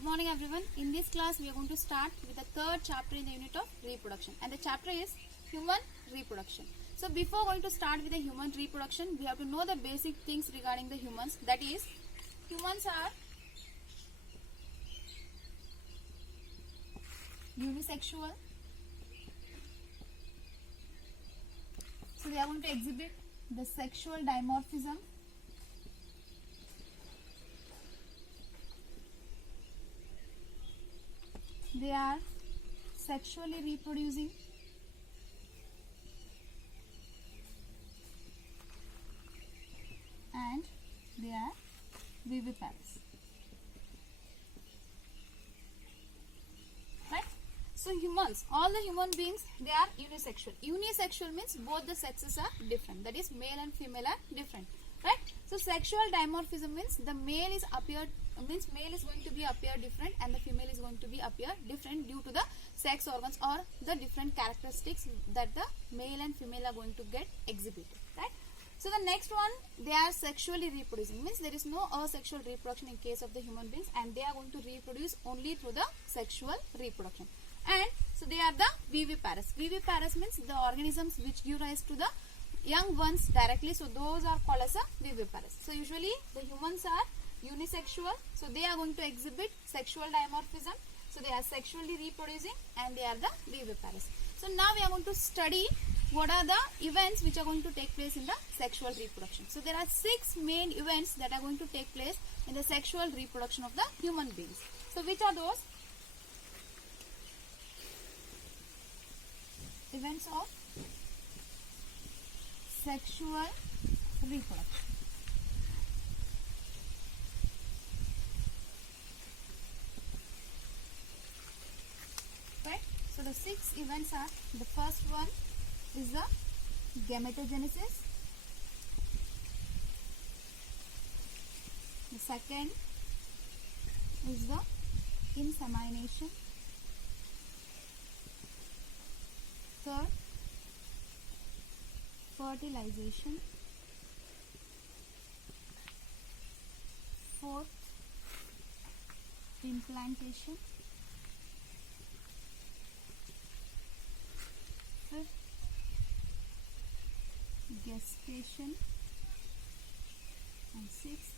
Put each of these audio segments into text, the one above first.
Good morning everyone. In this class we are going to start with the third chapter in the unit of reproduction, and the chapter is human reproduction. So before going to start with the human reproduction, we have to know the basic things regarding the humans. That is, humans are unisexual. So they are going to exhibit the sexual dimorphism. They are sexually reproducing. And they are viviparous. Right? So humans, all the human beings, they are unisexual. Unisexual means both the sexes are different. That is, male and female are different. Right? So sexual dimorphism means the male is going to be appear different and the female is going to be appear different due to the sex organs or the different characteristics that the male and female are going to get exhibited. Right? So the next one, they are sexually reproducing, means there is no asexual reproduction in case of the human beings, and they are going to reproduce only through the sexual reproduction. And so they are the viviparous. Viviparous means the organisms which give rise to the young ones directly. So those are called as a viviparous. So usually the humans are unisexual. So they are going to exhibit sexual dimorphism. So they are sexually reproducing and they are the viviparous. So now we are going to study what are the events which are going to take place in the sexual reproduction. So there are 6 main events that are going to take place in the sexual reproduction of the human beings. So which are those? Events of sexual reproduction. Right? So the 6 events are, the first one is the gametogenesis. The second is the insemination. Third, fertilization. Fourth, implantation. Fifth, gestation. And sixth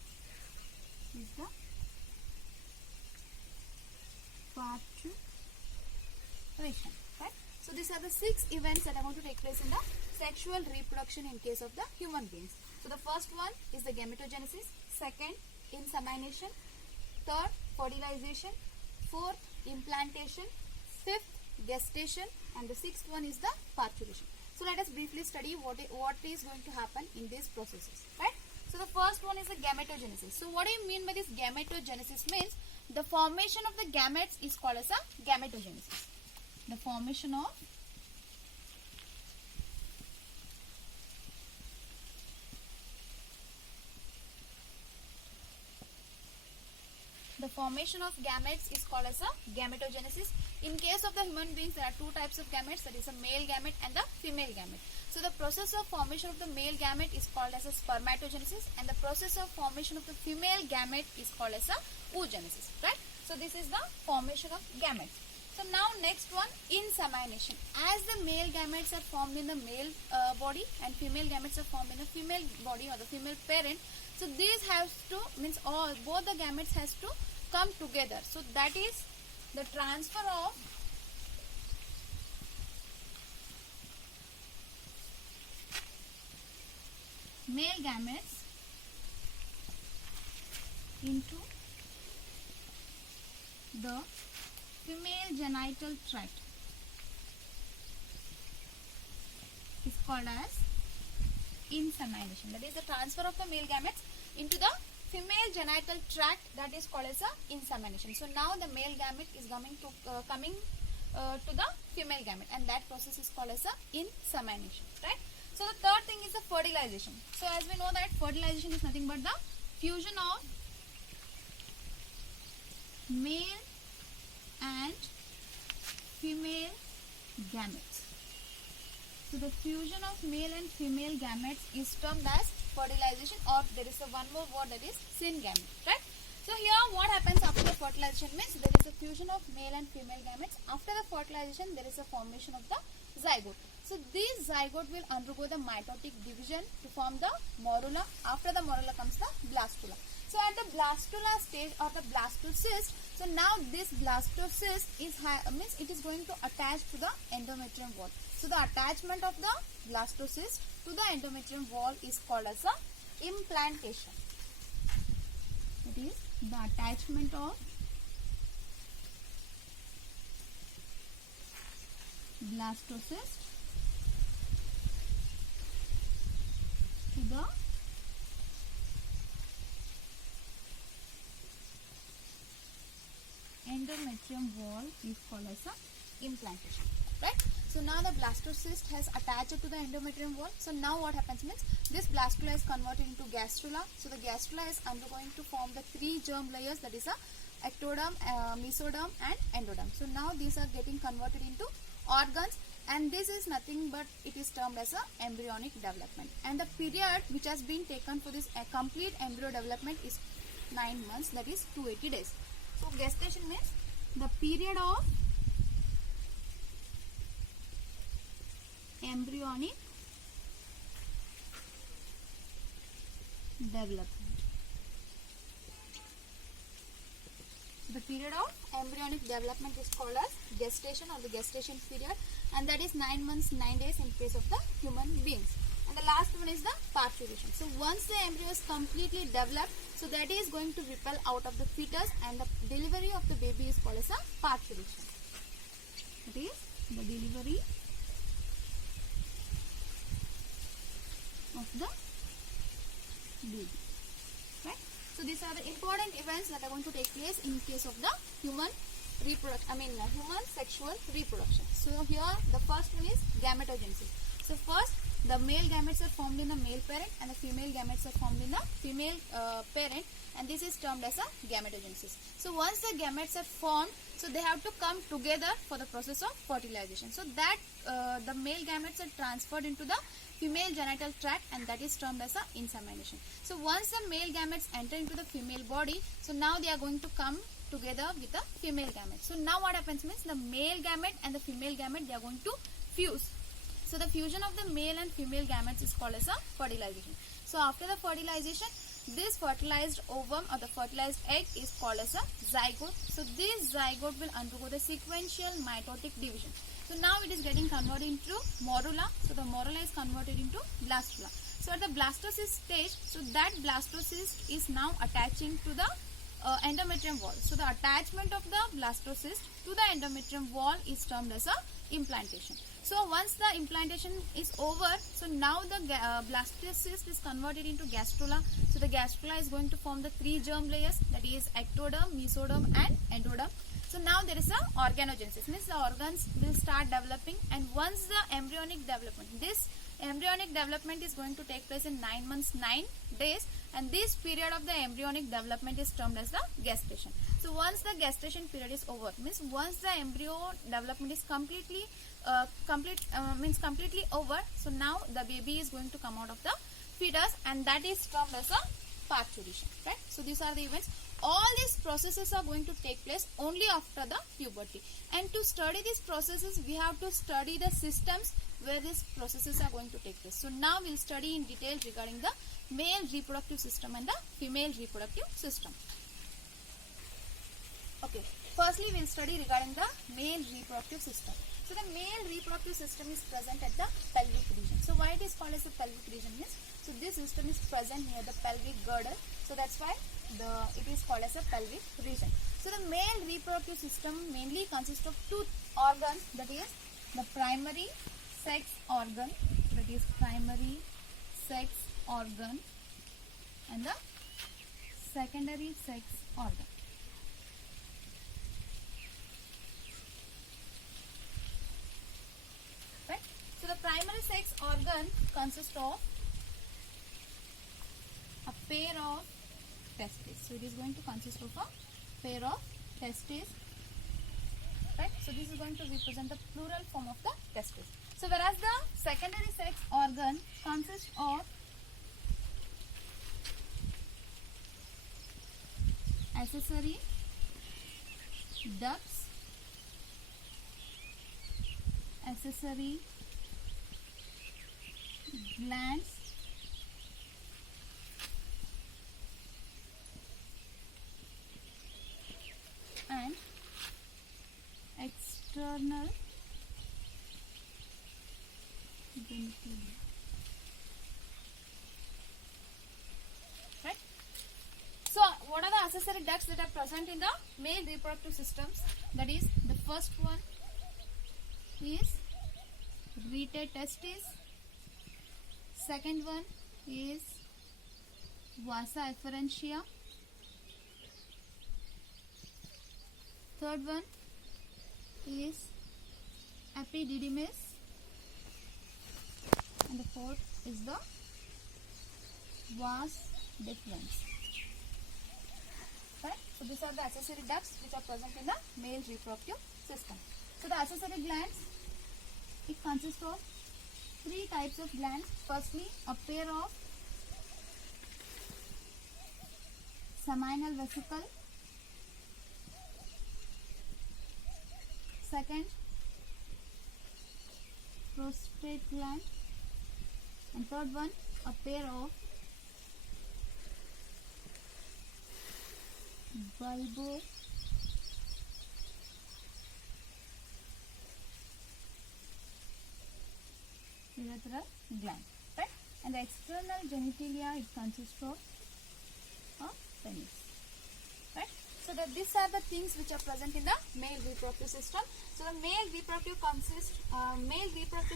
is the parturition. Right? So these are the 6 events that are going to take place in the sexual reproduction in case of the human beings. So the first one is the gametogenesis, second insemination, third fertilization, fourth implantation, fifth gestation, and the 6th one is the parturition. So let us briefly study what is going to happen in these processes. Right? So the first one is the gametogenesis. So what do you mean by this gametogenesis? Means the formation of the gametes is called as a gametogenesis. The formation of gametes is called as a gametogenesis. In case of the human beings, there are 2 types of gametes, that is a male gamete and the female gamete. So the process of formation of the male gamete is called as a spermatogenesis, and the process of formation of the female gamete is called as a oogenesis. Right? So this is the formation of gametes. So now next one, insemination. As the male gametes are formed in the male body and female gametes are formed in the female body or the female parent, so these has to, means both the gametes has to come together. So that is the transfer of male gametes into the female genital tract is called as insemination. That is the transfer of the male gametes into the female genital tract, that is called as a insemination. So now the male gamete is coming to the female gamete, and that process is called as a insemination. Right? So the third thing is the fertilization. So as we know that fertilization is nothing but the fusion of male and female gametes. So the fusion of male and female gametes is termed as fertilization, or there is one more word, that is syngamete. Right? So here what happens after the fertilization means there is a fusion of male and female gametes. After the fertilization, there is a formation of the zygote. So this zygote will undergo the mitotic division to form the morula. After the morula comes the blastula. So at the blastula stage or the blastocyst, so now this blastocyst is means it is going to attach to the endometrium wall. So the attachment of the blastocyst to the endometrium wall is called as a implantation. It is the attachment of blastocyst to the endometrium wall is called as a implantation, right? So now the blastocyst has attached to the endometrium wall. So now what happens means this blastula is converted into gastrula. So the gastrula is undergoing to form the 3 germ layers, that is a ectoderm, mesoderm and endoderm. So now these are getting converted into organs, and this is nothing but it is termed as a embryonic development. And the period which has been taken for this complete embryo development is 9 months, that is 280 days. So gestation means the period of embryonic development. The period of embryonic development is called as gestation or the gestation period, and that is 9 months 9 days in case of the human beings. And the last one is the parturition. So once the embryo is completely developed, so that is going to repel out of the fetus, and the delivery of the baby is called as a parturition. That is the delivery of the baby, right? So these are the important events that are going to take place in case of the human human sexual reproduction. So here the first one is gametogenesis. So first the male gametes are formed in the male parent and the female gametes are formed in the female parent, and this is termed as a gametogenesis. So once the gametes are formed, so they have to come together for the process of fertilization. So that the male gametes are transferred into the female genital tract, and that is termed as a insemination. So once the male gametes enter into the female body, so now they are going to come together with the female gamete. So now what happens means the male gamete and the female gamete, they are going to fuse. So the fusion of the male and female gametes is called as a fertilization. So after the fertilization, this fertilized ovum or the fertilized egg is called as a zygote. So this zygote will undergo the sequential mitotic division. So now it is getting converted into morula. So the morula is converted into blastula. So at the blastocyst stage, so that blastocyst is now attaching to the endometrium wall. So the attachment of the blastocyst to the endometrium wall is termed as a implantation. So once the implantation is over, so now the blastocyst is converted into gastrula. So the gastrula is going to form the 3 germ layers, that is ectoderm, mesoderm and endoderm. So now there is a organogenesis, means the organs will start developing, and once the embryonic development, this embryonic development is going to take place in 9 months 9 days, and this period of the embryonic development is termed as the gestation. So once the gestation period is over, means once the embryo development is completely over, so now the baby is going to come out of the fetus, and that is termed as a parturition, right? So these are the events. All these processes are going to take place only after the puberty, and to study these processes we have to study the systems where these processes are going to take place. So now we will study in detail regarding the male reproductive system and the female reproductive system. Okay, firstly we will study regarding the male reproductive system. So the male reproductive system is present at the pelvic region. So why it is called as the pelvic region means, so this system is present near the pelvic girdle, so that's why it is called as a pelvic region. So the male reproductive system mainly consists of 2 organs, that is the primary sex organ, and the secondary sex organ. Right? So the primary sex organ consists of a pair of testes. So it is going to consist of a pair of testes. Right? So this is going to represent the plural form of the testes. So whereas the secondary sex organ consists of accessory ducts, accessory glands, and external genitalia. Right? So, what are the accessory ducts that are present in the male reproductive systems? That is, the first one is rete testis, second one is vasa efferentia, third one is epididymis, and the fourth is the vas deferens. Right? So these are the accessory ducts which are present in the male reproductive system. So the accessory glands, it consists of three types of glands. Firstly, a pair of seminal vesicle. Second, prostate gland. And third one, a pair of bulbo urethral gland, right? And the external genitalia, it consists of a penis, right? So that these are the things which are present in the male reproductive system. So the male reproductive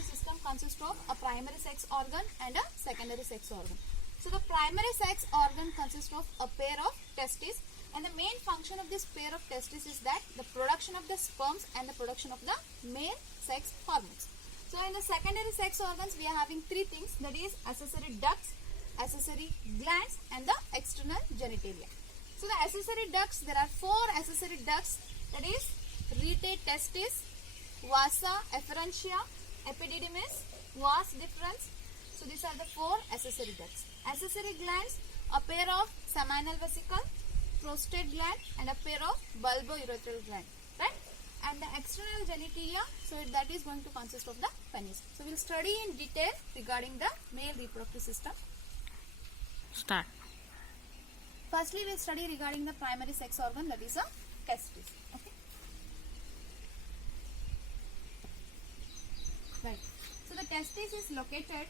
system consists of a primary sex organ and a secondary sex organ. So the primary sex organ consists of a pair of testes, and the main function of this pair of testes is that the production of the sperms and the production of the male sex hormones. So in the secondary sex organs, we are having three things, that is accessory ducts, accessory glands, and the external genitalia. So the accessory ducts, there are four accessory ducts, that is rete testis, vasa efferentia, epididymis, vas deferens. So these are the four accessory ducts. Accessory glands, a pair of seminal vesicle, prostate gland, and a pair of bulbourethral gland, right? And the external genitalia, so that is going to consist of the penis. So we will study in detail regarding the male reproductive system. Start. Firstly, we will study regarding the primary sex organ, that is a testis. Okay. Right. So the testis is located.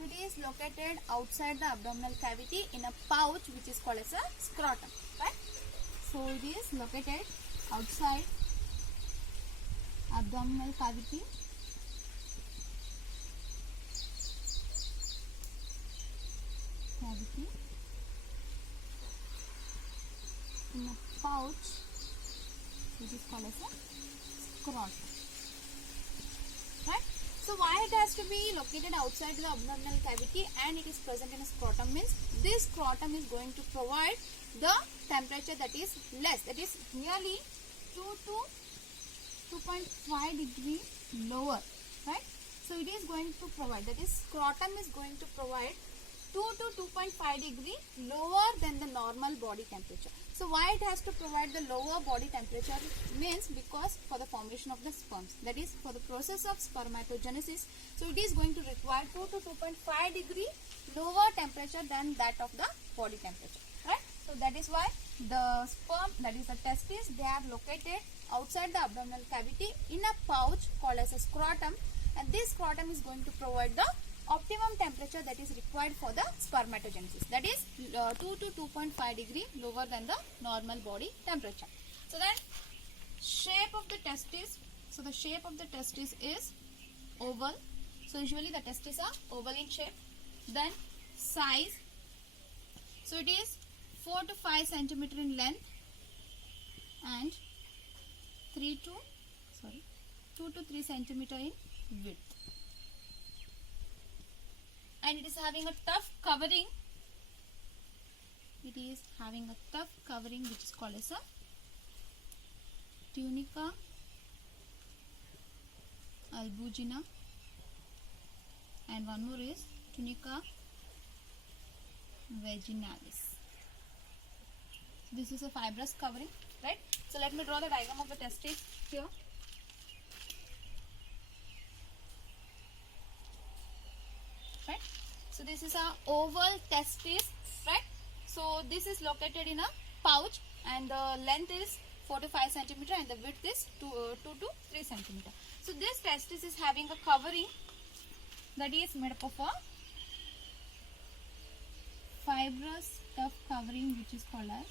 It is located outside the abdominal cavity in a pouch which is called as a scrotum, right? So it is located outside abdominal cavity in a pouch which is called as a scrotum, right? So why it has to be located outside the abdominal cavity and it is present in a scrotum means this scrotum is going to provide the temperature that is less, that is nearly 2 to 2.5 degree lower, right? So it is going to provide, that is scrotum is going to provide 2 to 2.5 degree lower than the normal body temperature. So why it has to provide the lower body temperature means because for the formation of the sperms, that is for the process of spermatogenesis, so it is going to require 2 to 2.5 degree lower temperature than that of the body temperature, right? So that is why the sperm, that is the testes, they are located outside the abdominal cavity in a pouch called as a scrotum, and this scrotum is going to provide the optimum temperature that is required for the spermatogenesis, that is 2 to 2.5 degree lower than the normal body temperature. So then shape of the testis, so the shape of the testis is oval, so usually the testes are oval in shape. Then size, so it is 4 to 5 centimeter in length and 2 to 3 centimeter in width. And it is having a tough covering. It is having a tough covering which is called as a tunica albugina, and one more is tunica vaginalis. This is a fibrous covering, right? So let me draw the diagram of the testis here. Right? So this is a oval testis, right? So this is located in a pouch, and the length is 4 to 5 centimeter and the width is 2 to 3 centimeter. So this testis is having a covering that is made up of a fibrous tough covering, which is called as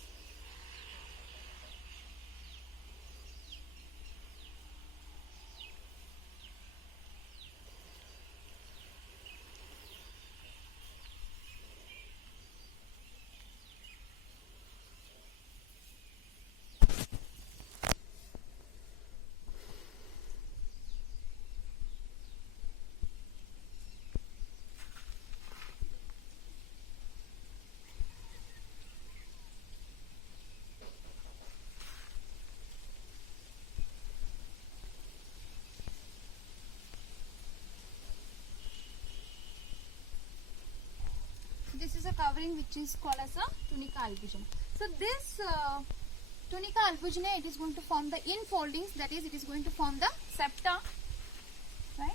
this is a covering which is called as a tunica albuginea. So this tunica albuginea, it is going to form the infoldings, that is, it is going to form the septa, right?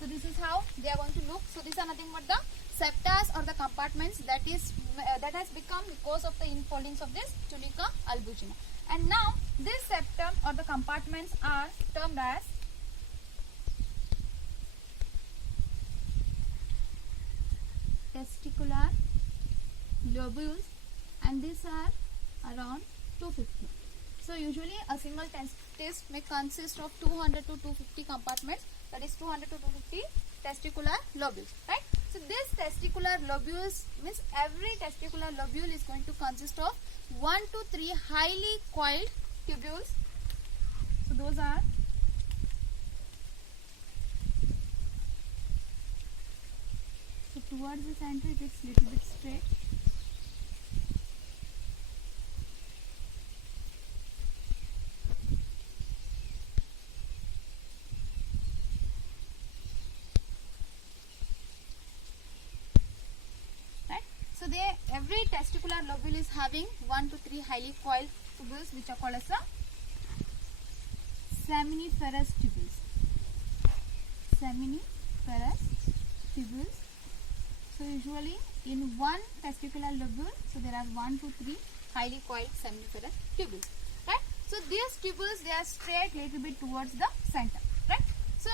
So this is how they are going to look. So these are nothing but the septas or the compartments that has become because of the infoldings of this tunica albuginea. And now this septum or the compartments are termed as testicular lobules, and these are around 250. So usually a single testis may consist of 200 to 250 compartments, that is 200 to 250 testicular lobules, right? So this testicular lobules means every testicular lobule is going to consist of 1 to 3 highly coiled tubules. So those are towards the center, it is little bit straight. So every testicular lobule is having 1 to 3 highly coiled tubules, which are called as a seminiferous tubules. Seminiferous tubules. So usually in one testicular lobule, so there are 1 to 3 highly coiled seminiferous tubules, right? So these tubules, they are straight little bit towards the center, right? So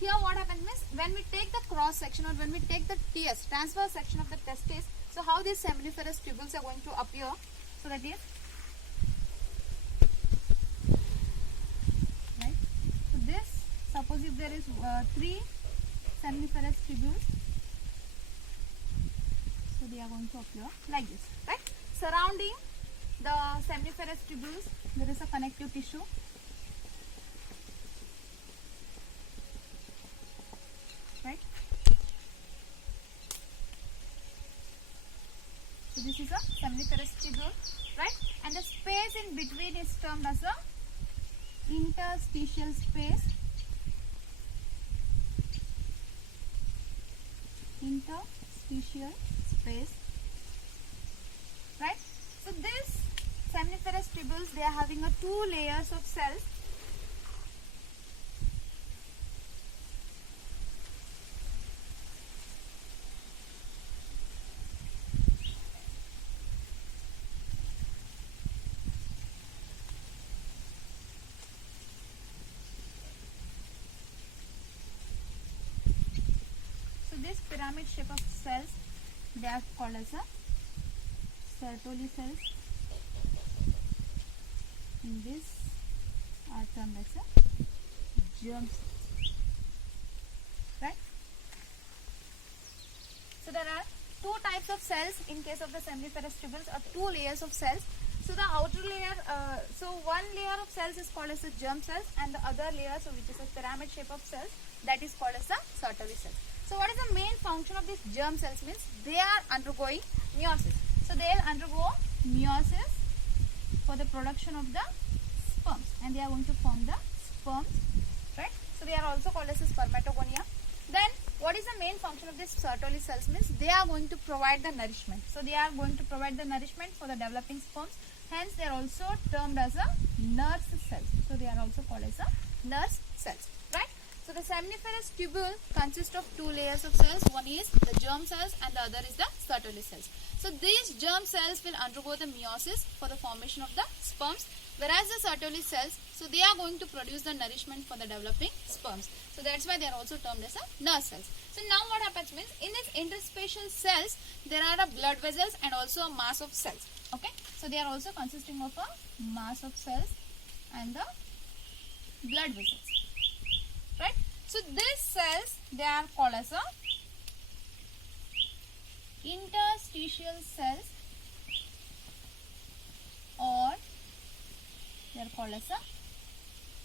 here what happens is, when we take the cross section or when we take the TS, transverse section of the testis, so how these seminiferous tubules are going to appear? So that is, right? So this, suppose if there is 3 seminiferous tubules, so they are going to appear like this, right? Surrounding the seminiferous tubules, there is a connective tissue. Right? So this is a seminiferous tubule, right? And the space in between is termed as a interstitial space. Interstitial space, right? So this seminiferous tubules, they are having a 2 layers of cells. This pyramid shape of cells, they are called as a Sertoli cells, and this are termed as a germ cells, right? So there are 2 types of cells in case of the seminiferous tubules, or 2 layers of cells. So the outer layer, so one layer of cells is called as a germ cells, and the other layer, so which is a pyramid shape of cells, that is called as a Sertoli cells. So what is the main function of these germ cells? Means they are undergoing meiosis. So they'll undergo meiosis for the production of the sperms, and they are going to form the sperms, right? So they are also called as a spermatogonia. Then what is the main function of this Sertoli cells means they are going to provide the nourishment. So they are going to provide the nourishment for the developing sperms. Hence they are also termed as a nurse cells. So they are also called as a nurse cells, right? So the seminiferous tubule consists of two layers of cells. One is the germ cells and the other is the Sertoli cells. So these germ cells will undergo the meiosis for the formation of the sperms, whereas the Sertoli cells, so they are going to produce the nourishment for the developing sperms. So that's why they are also termed as a nurse cells. So now what happens means in these interspecial cells there are blood vessels and also a mass of cells. Okay, so they are also consisting of a mass of cells and the blood vessels, right? So these cells they are called as a interstitial cells, or they are called as a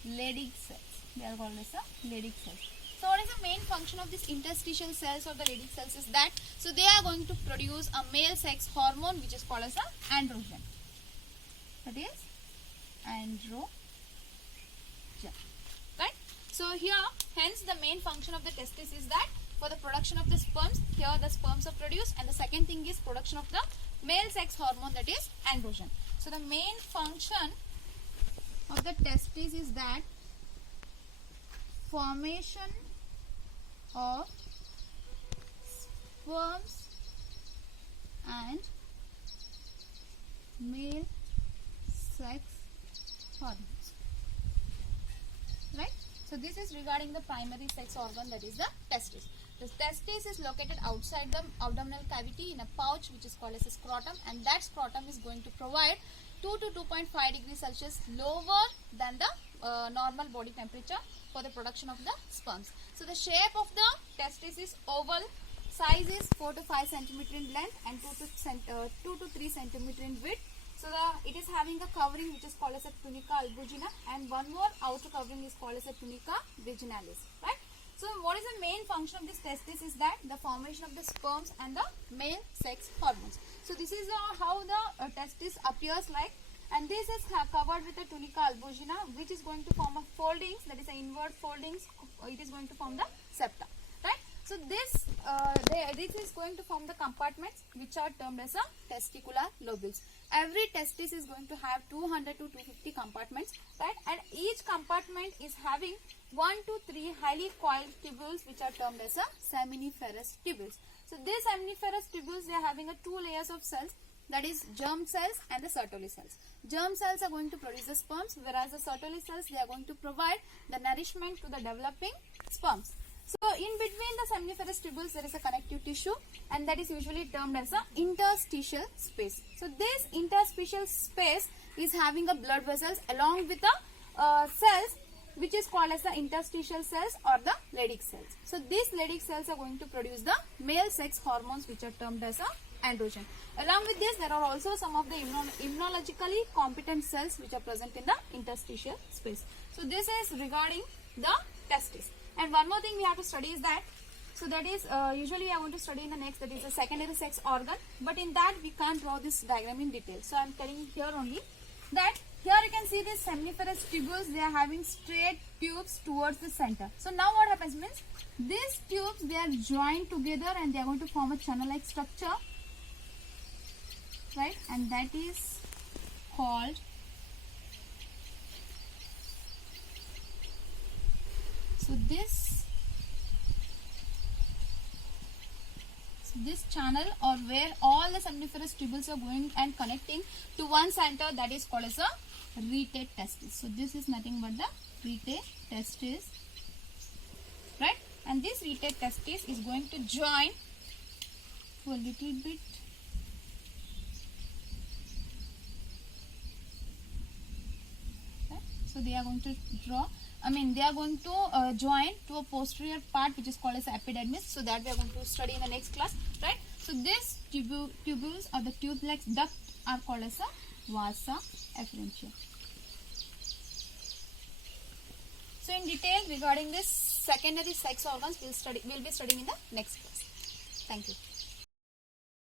Leydig cells. They are called as a Leydig cells. So what is the main function of these interstitial cells or the Leydig cells is that, so they are going to produce a male sex hormone which is called as a androgen. That is androgen, right? So here, hence the main function of the testis is that for the production of the sperms, here the sperms are produced, and the second thing is production of the male sex hormone, that is androgen. So the main function of the testis is that formation of sperms and male sex hormones, right? So this is regarding the primary sex organ, that is the testis. The testis is located outside the abdominal cavity in a pouch which is called as a scrotum, and that scrotum is going to provide 2 to 2.5 degrees Celsius lower than the normal body temperature for the production of the sperms. So the shape of the testis is oval, size is 4 to 5 centimeter in length and 2 to 3 centimeter in width. So it is having a covering which is called as a tunica albuginea, and one more outer covering is called as a tunica vaginalis, right? So what is the main function of this testis is that the formation of the sperms and the male sex hormones. So this is how the testis appears like, and this is covered with a tunica albuginea which is going to form a foldings, that is a inward foldings, it is going to form the septa, right? So this is going to form the compartments which are termed as a testicular lobules. Every testis is going to have 200 to 250 compartments, right? And each compartment is having 1 to 3 highly coiled tubules which are termed as a seminiferous tubules. So these seminiferous tubules, they are having a 2 layers of cells, that is germ cells and the Sertoli cells. Germ cells are going to produce the sperms, whereas the Sertoli cells, they are going to provide the nourishment to the developing sperms. So in between the seminiferous tubules there is a connective tissue, and that is usually termed as a interstitial space. So this interstitial space is having a blood vessels along with the cells which is called as the interstitial cells or the Leydig cells. So these Leydig cells are going to produce the male sex hormones which are termed as a androgen. Along with this, there are also some of the immunologically competent cells which are present in the interstitial space. So this is regarding the testis. And one more thing we have to study is that, so that is usually I want to study in the next, that is the secondary sex organ, but in that we can't draw this diagram in detail. So I am telling here only that here you can see these seminiferous tubules, they are having straight tubes towards the center. So now what happens means, these tubes, they are joined together and they are going to form a channel-like structure, right? And that is called this channel, or where all the seminiferous tubules are going and connecting to one center, that is called as a retate testis. So this is nothing but the retate testis, right? And this retate testis is going to join to a little bit So they are going to join to a posterior part which is called as epidermis. So that we are going to study in the next class, right? So these tubules or the tube-like duct are called as a vasa efferentia. So in detail regarding this secondary sex organs, we'll be studying in the next class. Thank you.